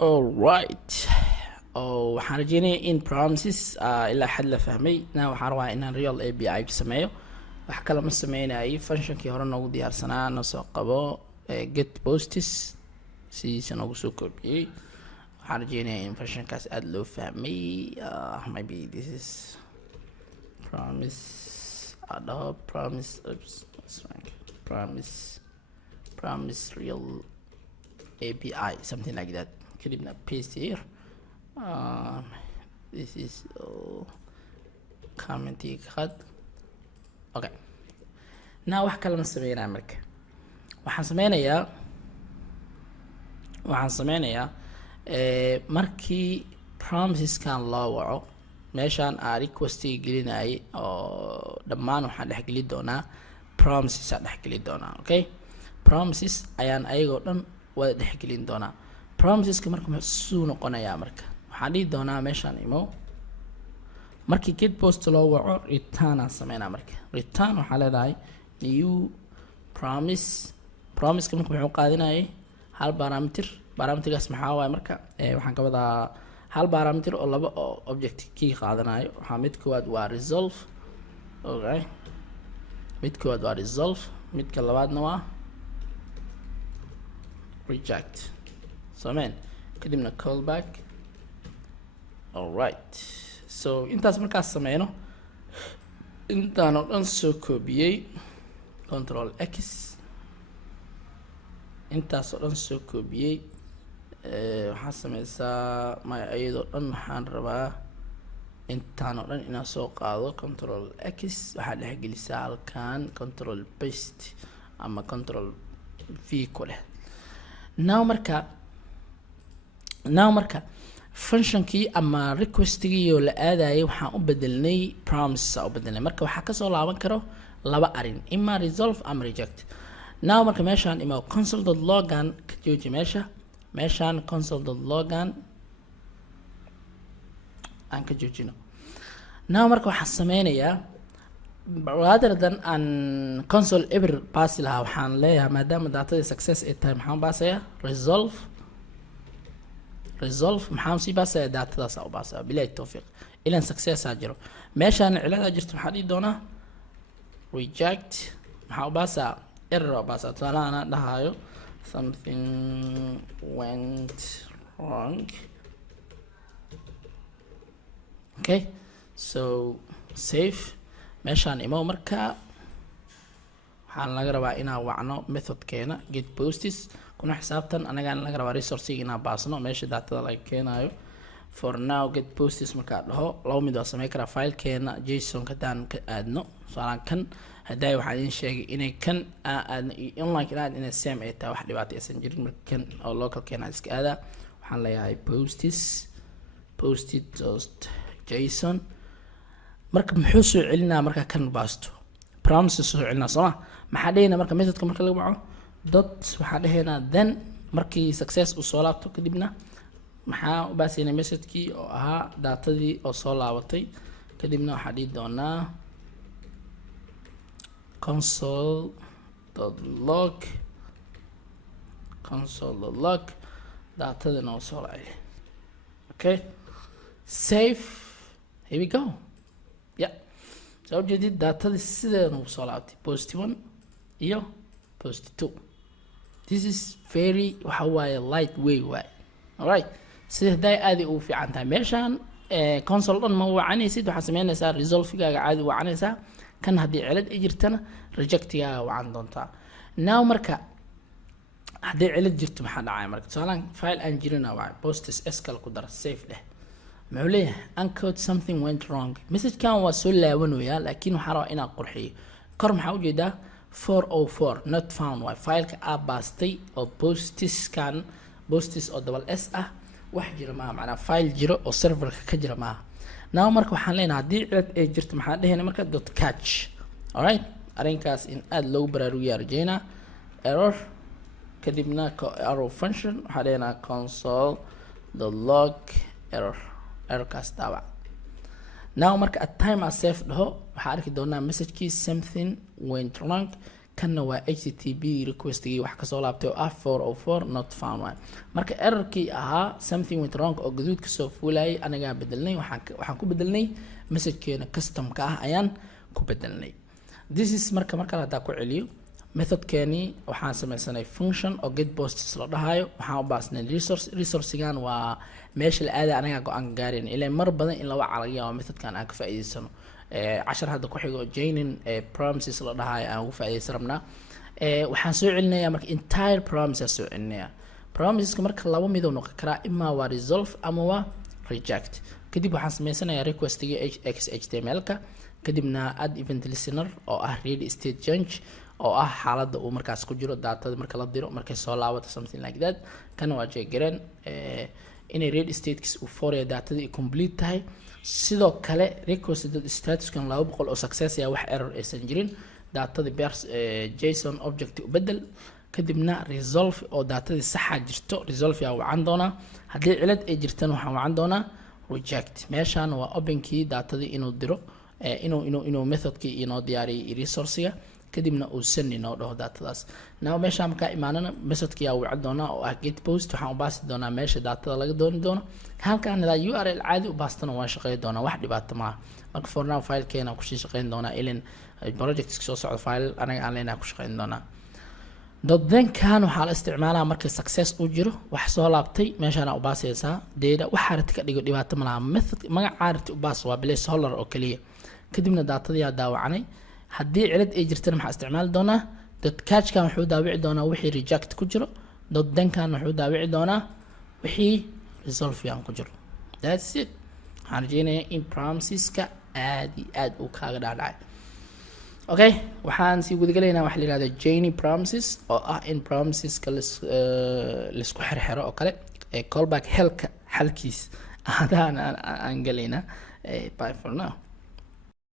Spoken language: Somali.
Alright. waxaan rajeynayaa in promises ilaa xad la fahmay. waxaan rabaa inaan real API ku sameeyo. wax kale ma sameynayo. functionkii hore noogu diyaarsanaa na soo qabo get posts sidiisa noogu soo koobiyey. waxaan rajeynayaa in functionkaas aad loo fahmay. maybe this is promise adobe promise oops promise real API, something like that. Kadibna paste here. This is comment cut. Okay. Now wax kale ma sameynaa marka. waxaan sameynayaa markii promises kan loo waco meeshaan aan request gelinay oo dhammaan waxaan dhex gelin doonaa promises aan dhex gelin doonaa. Okay? promises ayaan ayagoo dhan wada dhex gelin doonaa. promiseska marka muxuu noqonayaa marka waxaan dhihi doonaa meeshaan imo markii get post loo waco return aan sameynaa marka return waxaa leedahay new promise marka wuxuu qaadinayay hal parametergaas maxaa waaye marka waxaan ka wadaa hal parameter oo laba object kii qaadanayo. waxaa mid koowaad waa resolve. Okay, mid koowaad waa resolve, midka labaadna waa reject. Sameen kadibna callback. Alright, so intaas markaas sameyno intaan oo dhan soo koobiyey control X intaas oo dhan soo koobiyey. waxaan sameysaa iyadoo dhan waxaan rabaa intaan oo dhan inaan soo qaado control X waxaa dhex gelisaa halkan control paste ama control V ku leh. now marka functionkii ama requestigii oo la aadayay waxaan u bedelnay promises u bedelnay. marka waxaa ka soo laaban karo laba arin, ima resolve ama reject. now marka meeshaan ima console.logan ka jooji meeshaan console.logan aan ka joojino. now marka waxaan sameynayaa rather than an console ever pass lahaa waxaan leeyahay maadaama datada success ay tahay maxaan baasayaa resolve maxaan sii baasaya datadaas u baasaya bilaay tawfiiq ilan success jiro. meeshaan cilada jirto waxaan dhihi doonaa reject maxaa u baasaa error u baasaa. tusaale aan dhahayo something went wrong. Okay, so save. meeshaan imo marka waxaan laga rabaa inaan wacno methodkeena get posts kuna xisaabtan anagaan laga rabaa resource-ga inaan baasno meesha datada laga keenayo. for now get posts marka dhaho laba mid waa sameyn karaa filekeena json kadaan ka aadno. saalan kan haday waxaan idin sheegay inay kan aadno online aad inay same ay tahay wax dhibaato aysan jirin. marka kan oo local keena iska aada waxaan leeyahay posted.json. marka muxuu soo celinaa marka kan baasto promises soo celinaa sama maxaa dhahayna marka methodka marka lagu waco dot waxaa dhahaynaa then markii success uu soo laabto kadibna maxaa u baasaynaa messagekii oo ahaa datadii oo soo laabatay. kadibna waxaa dhihi doonaa console.log datadina oo soo laabay. Okay, save. Here we go. Yeah, so ujeedid datadii sideena u soo laabtay post 1 iyo post 2. this is very waxa waaye light way waay. alright, sida haday aadi u fiican tahay meeshaan console dhan ma wacanaysid waxaa sameynaysaa resolve-gaaga caadi wacanaysaa kan haddii cilad ay jirtana reject-gaaga wacan doontaa. now marka haddii cilad jirto maxaa dhacaya marka tusaalaan file aan jirina waa posts kale ku dar save leh muxuu leeyahay uncode something went wrong. messagekan waa soo laabanayaa laakiin waxaa rabaa inaan qurxiyo. kor maxaa ujeedaa 404 not found waa fileka aad baastay oo postis oo double s ah wax jira maaha macnaa file jiro oo serverka ka jira maaha. now marka waxaan leenahay haddii cilad ay jirto maxaa dhahayna marka .catch. alright, arrinkaas in aad loogu baraarugiyaa rajeynaa. error kadibna arrow function waxaa dhahaynaa console.log errorkaas daawac. now marka at time as safe dhaho waxaa arki doonaa messagekii something went wrong kanna waa http requestigii wax kasoo laabtay oo ah 404 not found one. marka errorkii ahaa something went wrong oo gaduud kasoo fuulayay anagaa bedelnay waxaan ku bedelnay messagekeena customka ah ayaan ku bedelnay. this is marka hadaa ku celiyo methodkeeni waxaan sameysanay function oo get posts la dhahayo waxaan u baasnay resourcegan waa meesha la aada anaga go'aan gaareen ilaa mar badan in laga calayo oo methodkan aan ka faa'iideysano cashar hadda ku xigo joining promises la dhahayo aan ugu faa'iideysan rabnaa. waxaan soo celinayaa marka entire promises soo celinayaa promiseska marka laba mid oo noqon kara ima waa resolve ama waa reject. kadib waxaan sameysanayaa requestiga html-ka kadibna add event listener oo ah read state change oo ah xaaladda uu markaas ku jiro daatada marka la diro markay soo laabato something like that. kana waa jeegareen inay read statekis uu foraya daatada complete tahay. sidoo kale request statuskan 200 oo success ya wax error aysan jirin daatada bears json object u bedel kadibna resolve oo daatada saxa jirto resolve yaa wacan doona haddii cilad ay jirtan waxaan wacan doonaa reject. meeshaan waa openkii daatada inuu diro inuu methodkii inoo diyaariyay resourcega kadibna uu send inoo dhaho daatadaas. now meesha markaa imaanana methodkii yaa wacan doonaa oo ah get post waxaan u baasi doonaa meesha daatada laga dooni doono halkaan nidaa url caadi u baastana waan shaqeyn doonaa wax dhibaato maaha. marka for now filekeena ku shaqeyn doonaa ilin projects soo socdo file anaga aan leenahay ku shaqeyn doonaa. dadkan waxaa la isticmaalaa markay success uu jiro wax soo laabtay meeshaana u baasaysaa data waxa aad ka dhigo dhibaato ma laha method magaca aad u baas waa placeholder oo kaliya kadibna daatadii aa daawacanay haddii cilad ay jirtana maxaa isticmaali doonaa catchkan wuxuu daawici doonaa wixii reject ku jiro dadkan wuxuu daawici doonaa wixii resolve aan ku jiro. that's it. waxaan rajeynayaa in promiseska aad uu kaaga dhaadhacay. okay waxaan sii gudagalaynaa waxa la yiraahdo joining promises oo ah in promiseska lisku xirxiro oo kale callback halkiis aan galaynaa bye for now.